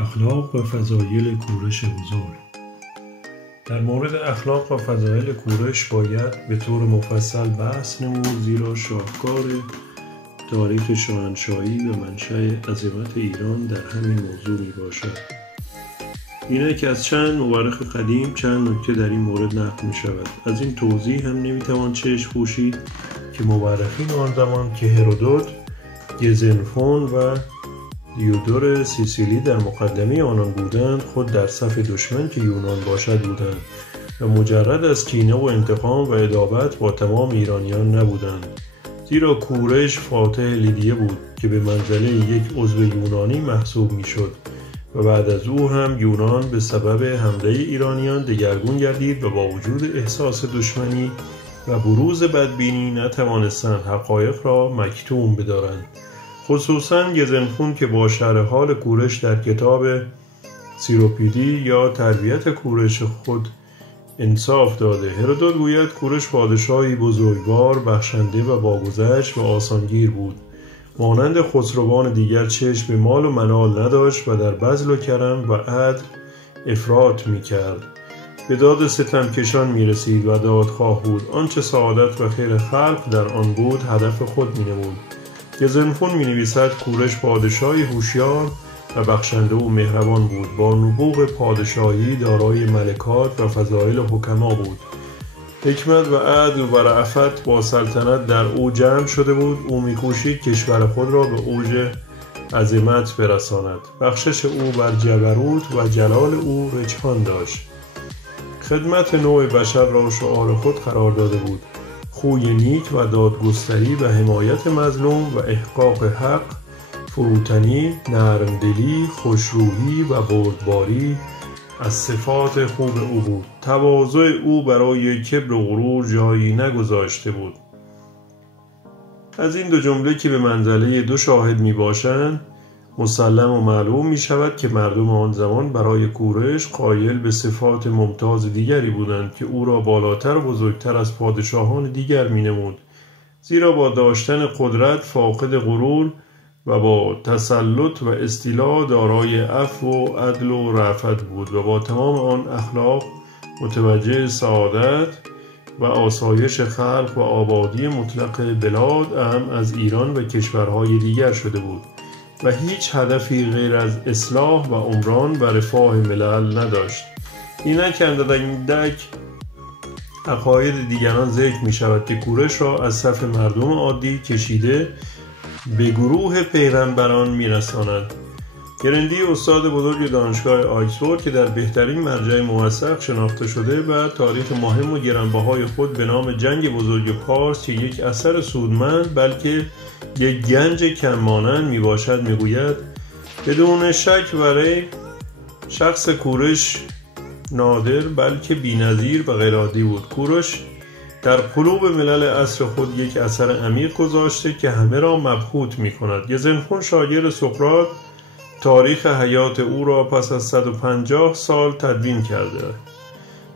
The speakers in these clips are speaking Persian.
اخلاق و فضایل کورش بزرگ. در مورد اخلاق و فضایل کورش باید به طور مفصل بحث نمود، زیرا شاهکار تاریخ شاهنشاهی و منشأ عظمت ایران در همین موضوع می باشد. اینک از چند مورخ قدیم چند نکته در این مورد نقل می شود. از این توضیح هم نمی توان چشم پوشید که مورخین آن زمان که هرودوت، گزنفون و دیودور سیسیلی در مقدمه آنان بودند، خود در صف دشمن که یونان باشد بودند و مجرد از کینه و انتقام و عداوت با تمام ایرانیان نبودند، زیرا کورش فاتح لیدیه بود که به منزله یک عضو یونانی محسوب میشد و بعد از او هم یونان به سبب حمله ایرانیان دگرگون گردید و با وجود احساس دشمنی و بروز بدبینی نتوانستند حقایق را مکتوم بدارند. خصوصاً گزنفون که با شرح حال کورش در کتاب سیروپیدی یا تربیت کورش خود انصاف داده. هرودوت گوید کورش پادشاهی بزرگوار، بخشنده و باگذشت و آسانگیر بود. مانند خسروان دیگر چشم به مال و منال نداشت و در بذل و کرم و عدل افراط می کرد. به داد ستمکشان می رسید و دادخواه بود. آنچه سعادت و خیر خلق در آن بود هدف خود می نمود. گزنفون می نویسد کورش پادشاهی هوشیار و بخشنده و مهربان بود. با نبوغ پادشاهی دارای ملکات و فضایل حکما بود. حکمت و عدل و رأفت با سلطنت در او جمع شده بود. او می کوشید کشور خود را به اوج عظمت برساند. بخشش او بر جبروت و جلال او رجحان داشت. خدمت نوع بشر را شعار خود قرار داده بود. خوی نیک و دادگستری و حمایت مظلوم و احقاق حق، فروتنی، نرمدلی، خوشرویی و بردباری از صفات خوب او بود. تواضع او برای کبر و غرور جایی نگذاشته بود. از این دو جمله که به منزله دو شاهد می باشند مسلم و معلوم می شود که مردم آن زمان برای کورش قایل به صفات ممتاز دیگری بودند که او را بالاتر و بزرگتر از پادشاهان دیگر می نمود، زیرا با داشتن قدرت فاقد غرور و با تسلط و استیلا دارای عفو و عدل و رأفت بود و با تمام آن اخلاق متوجه سعادت و آسایش خلق و آبادی مطلق بلاد اهم از ایران و کشورهای دیگر شده بود و هیچ هدفی غیر از اصلاح و عمران و رفاه ملل نداشت. اینک اندک عقاید دیگران ذکر می شود که کورش را از صف مردم عادی کشیده به گروه پیغمبران می رساند. گرندی استاد بزرگ دانشگاه آکسفورد که در بهترین مرجع موثق شناخته شده و تاریخ مهم و گرانبهای خود به نام جنگ بزرگ پارس که یک اثر سودمند بلکه یک گنج کم مانند می باشد می گوید بدون شک و ریب شخص کورش نادر بلکه بی‌نظیر و غیرعادی بود. کورش در قلوب ملل عصر خود یک اثر عمیق گذاشته که همه را مبهوت می کند. گزنفون شاگرد سقراط تاریخ حیات او را پس از 150 سال تدوین کرده.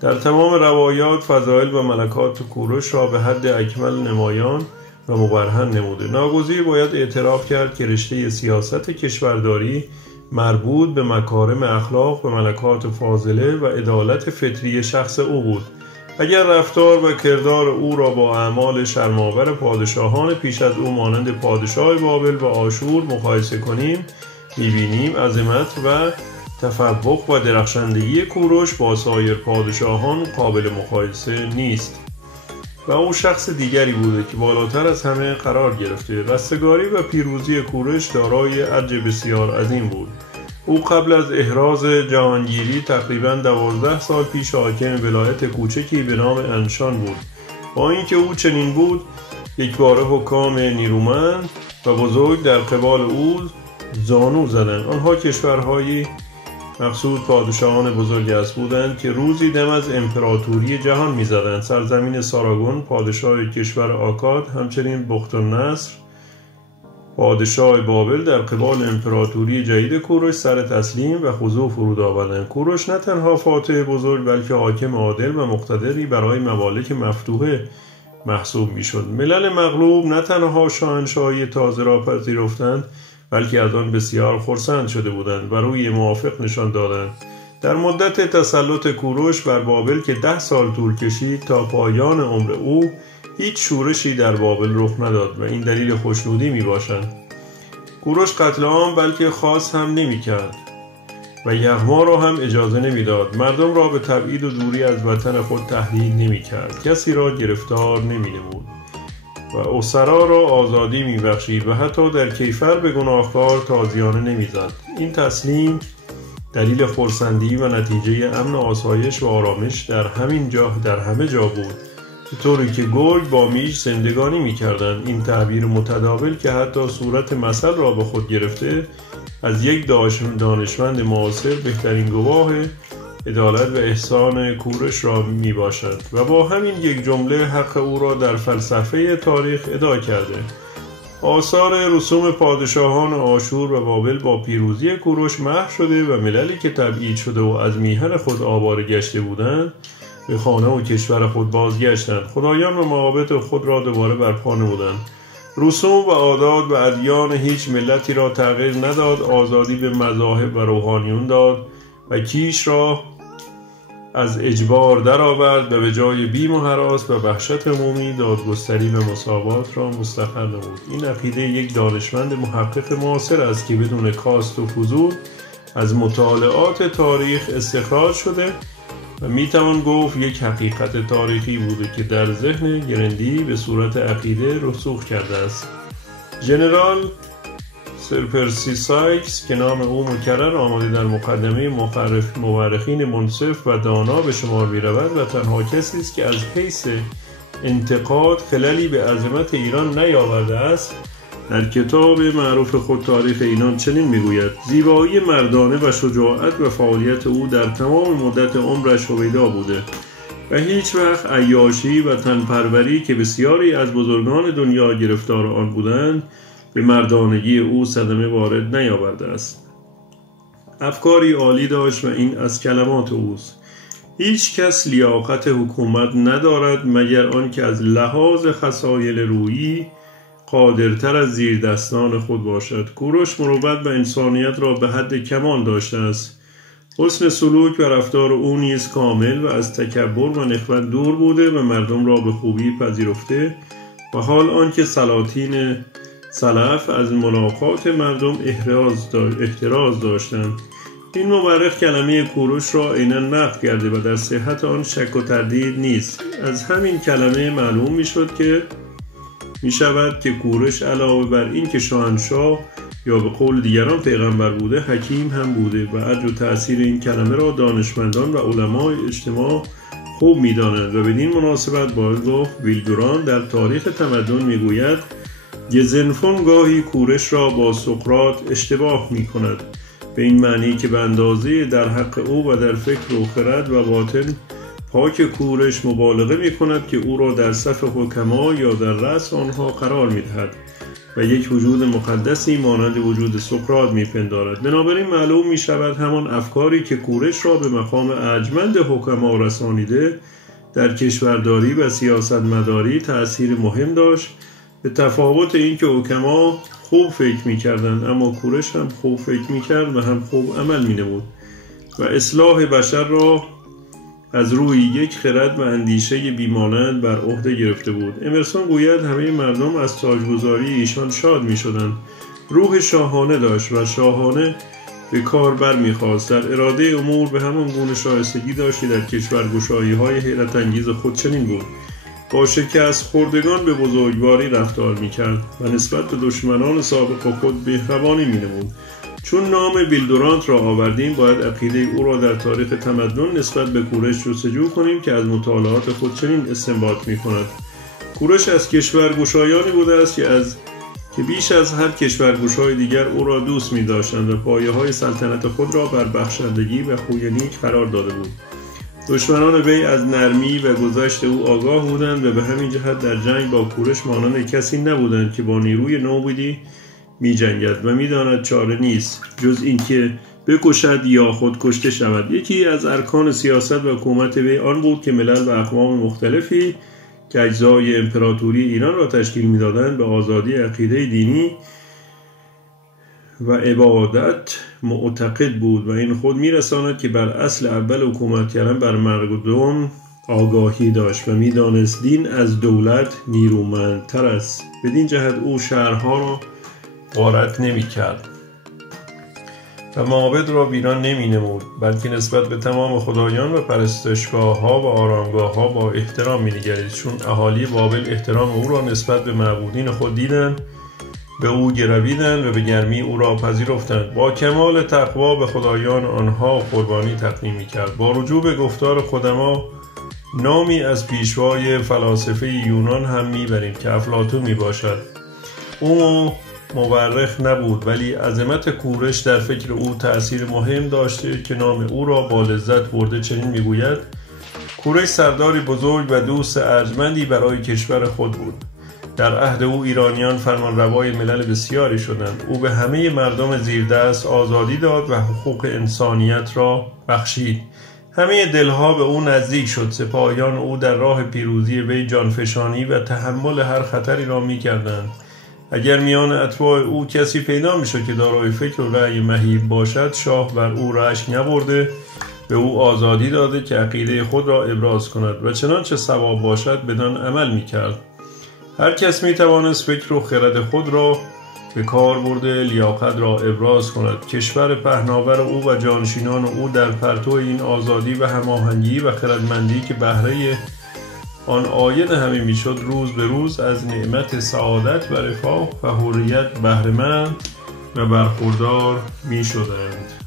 در تمام روایات فضایل و ملکات کورش را به حد اکمل نمایان و مبرهن نموده. ناگزیر باید اعتراف کرد که رشته سیاست کشورداری مربوط به مکارم اخلاق و ملکات فاضله و عدالت فطری شخص او بود. اگر رفتار و کردار او را با اعمال شرم‌آور پادشاهان پیش از او مانند پادشاه بابل و آشور مقایسه کنیم، می‌بینیم عظمت و تفوق و درخشندگی کوروش با سایر پادشاهان قابل مقایسه نیست و او شخص دیگری بوده که بالاتر از همه قرار گرفته. رستگاری و پیروزی کوروش دارای ارج بسیار عظیم بود. او قبل از احراز جهانگیری تقریباً 12 سال پیش حاکم ولایت کوچکی به نام انشان بود. با اینکه او چنین بود، یکباره حکام نیرومند و بزرگ در قبال او زانو زدند. آنها کشورهایی مقصود پادشاهان بزرگ است بودند که روزی دم از امپراتوری جهان می زدند. سرزمین ساراگون پادشاه کشور آکاد، همچنین بختالنصر پادشاه بابل در قبال امپراتوری جدید کوروش سر تسلیم و خضوع فرود آوردند. کوروش نه تنها فاتح بزرگ بلکه حاکم عادل و مقتدری برای ممالک مفتوحه محسوب می شد. ملل مغلوب نه تنها شاهنشاهی تازه را پذیرفتند بلکه از آن بسیار خرسند شده بودند و روی موافق نشان دادند. در مدت تسلط کوروش بر بابل که 10 سال طول کشید تا پایان عمر او، هیچ شورشی در بابل رخ نداد و این دلیل خوشنودی می باشد. کوروش قتل عام بلکه خواست هم نمی کرد و یغما را هم اجازه نمی داد. مردم را به تبعید و دوری از وطن خود تهدید نمی کرد. کسی را گرفتار نمی نمود و اسرا را آزادی می بخشید و حتی در کیفر به گناهکار تازیانه نمی زد. این تسلیم دلیل خرسندی و نتیجه امن و آسایش و آرامش در همه جا بود، به طوری که گرگ با میش زندگانی می کردند. این تعبیر متداول که حتی صورت مثل را به خود گرفته از یک دانشمند معاصر بهترین گواه عدالت و احسان کوروش را می باشد و با همین یک جمله حق او را در فلسفه تاریخ ادا کرده. آثار رسوم پادشاهان آشور و بابل با پیروزی کوروش محو شده و مللی که تبعید شده و از میهن خود آواره گشته بودند به خانه و کشور خود بازگشتند. خدایان و معابد خود را دوباره برپا نمودند. رسوم و عادات و ادیان هیچ ملتی را تغییر نداد. آزادی به مذاهب و روحانیون داد و کیش را از اجبار درآورد و به جای بیم و هراس و وحشت عمومی دادگستری و مساوات را مستقر نمود. این عقیده یک دانشمند محقق معاصر است که بدون کاست و فضول از مطالعات تاریخ استخراج شده و میتوان گفت یک حقیقت تاریخی بوده که در ذهن گرندی به صورت عقیده رسوخ کرده است. ژنرال سر پرسی سایکس که نام او مکرر آمده در مقدمه مورخین منصف و دانا به شمار می رود و تنها کسی است که از حیث انتقاد خللی به عظمت ایران نیاورده است، در کتاب معروف خود تاریخ ایران چنین می گوید: زیبایی مردانه و شجاعت و فعالیت او در تمام مدت عمرش هویدا بوده و هیچ وقت عیاشی و تنپروری که بسیاری از بزرگان دنیا گرفتار آن بودند به مردانگی او صدمه وارد نیاورده است. افکاری عالی داشت و این از کلمات اوست: هیچ کس لیاقت حکومت ندارد مگر آنکه از لحاظ خصایل رویی قادرتر از زیر دستان خود باشد. کوروش مروت و انسانیت را به حد کمال داشته است. حسن سلوک و رفتار او نیز کامل و از تکبر و نخوت دور بوده و مردم را به خوبی پذیرفته و حال آنکه سلاطین سلف از ملاقات مردم احتراز داشتند. این مورخ کلمه کوروش را عیناً نقد کرده و در صحت آن شک و تردید نیست. از همین کلمه معلوم می شود که کوروش علاوه بر این که شاهنشاه یا به قول دیگران پیغمبر بوده، حکیم هم بوده و ارج و تأثیر این کلمه را دانشمندان و علمای اجتماع خوب می دانند و بدین مناسبت باید گفت ویلدوران در تاریخ تمدن می گوید: گزنفون گاهی کوروش را با سقراط اشتباه می کند، به این معنی که به اندازه در حق او و در فکر و خرد و باطن پاک کوروش مبالغه می کند که او را در صف حکما یا در رأس آنها قرار می دهد و یک وجود مقدسی مانند وجود سقراط می پندارد. بنابراین معلوم می شود همان افکاری که کوروش را به مقام ارجمند حکما رسانیده در کشورداری و سیاستمداری تأثیر مهم داشت، به تفاوت این که حکما خوب فکر می کردند اما کوروش هم خوب فکر می کرد و هم خوب عمل می نمود و اصلاح بشر را از روی یک خرد و اندیشه بیمانند بر عهده گرفته بود. امرسون گوید همه مردم از تاجگذاری ایشان شاد می شدند. روح شاهانه داشت و شاهانه به کار بر می خواست. در اراده امور به همان گونه شایستگی داشت که در کشورگشایی های حیرت انگیز خود چنین بود: با شکست خوردگان به بزرگواری رفتار می کرد و نسبت به دشمنان سابق خود مهربانی می نمود. چون نام ویلدورانت را آوردیم باید عقیده او را در تاریخ تمدن نسبت به کوروش جستجو کنیم که از مطالعات خود چنین استنباط می کند: کوروش از کشورگشایانی بوده است که بیش از هر کشورگشای دیگر او را دوست می داشتند و پایه های سلطنت خود را بر بخشندگی و خوی نیک قرار داده بود. دشمنان وی از نرمی و گذشت او آگاه بودند و به همین جهت در جنگ با کوروش مانند کسی نبودند که با نیروی نومیدی می جنگد و می داند چاره نیست جز اینکه بکشد یا خود کشته شود. یکی از ارکان سیاست و حکومت وی آن بود که ملل و اقوام مختلفی که اجزای امپراتوری ایران را تشکیل می دادند به آزادی عقیده دینی و عبادت معتقد بود و این خود میرساند که بر اصل اول حکومت کردن بر مردم آگاهی داشت و میدانست دین از دولت نیرومندتر است. بدین جهت او شهرها را غارت نمی کرد و معابد را ویران نمی نمود، بلکه نسبت به تمام خدایان و پرستشگاه ها و آرامگاه ها با احترام می نگرید، چون اهالی بابل احترام او را نسبت به معبودین خود دیدند، به او گرویدند و به گرمی او را پذیرفتند. با کمال تقوا به خدایان آنها قربانی تقدیم می کرد. با رجوع به گفتار قدما نامی از پیشوای فلاسفه یونان هم می بریم که افلاطون می باشد. او مورخ نبود، ولی عظمت کورش در فکر او تأثیر مهم داشته که نام او را با لذت برده. چنین می گوید: کورش سرداری بزرگ و دوست ارجمندی برای کشور خود بود. در عهد او ایرانیان فرمانروای ملل بسیاری شدند. او به همه مردم زیردست آزادی داد و حقوق انسانیت را بخشید. همه دلها به او نزدیک شد. سپاهیان او در راه پیروزی وی جانفشانی و تحمل هر خطری را می کردند. اگر میان اتباع او کسی پیدا می شد که دارای فکر و رأی مهیب باشد، شاه بر او رشک نبرده به او آزادی داده که عقیده خود را ابراز کند و چنانچه صواب باشد بدان عمل می کرد. هر کس می توانست فکر و خرد خود را به کار برده لیاقت را ابراز کند. کشور پهناور او و جانشینان او در پرتو این آزادی و هماهنگی و خردمندی که بهره آن عاید همه میشد، روز به روز از نعمت سعادت و رفاه و حریت بهره‌مند و برخوردار می شدند.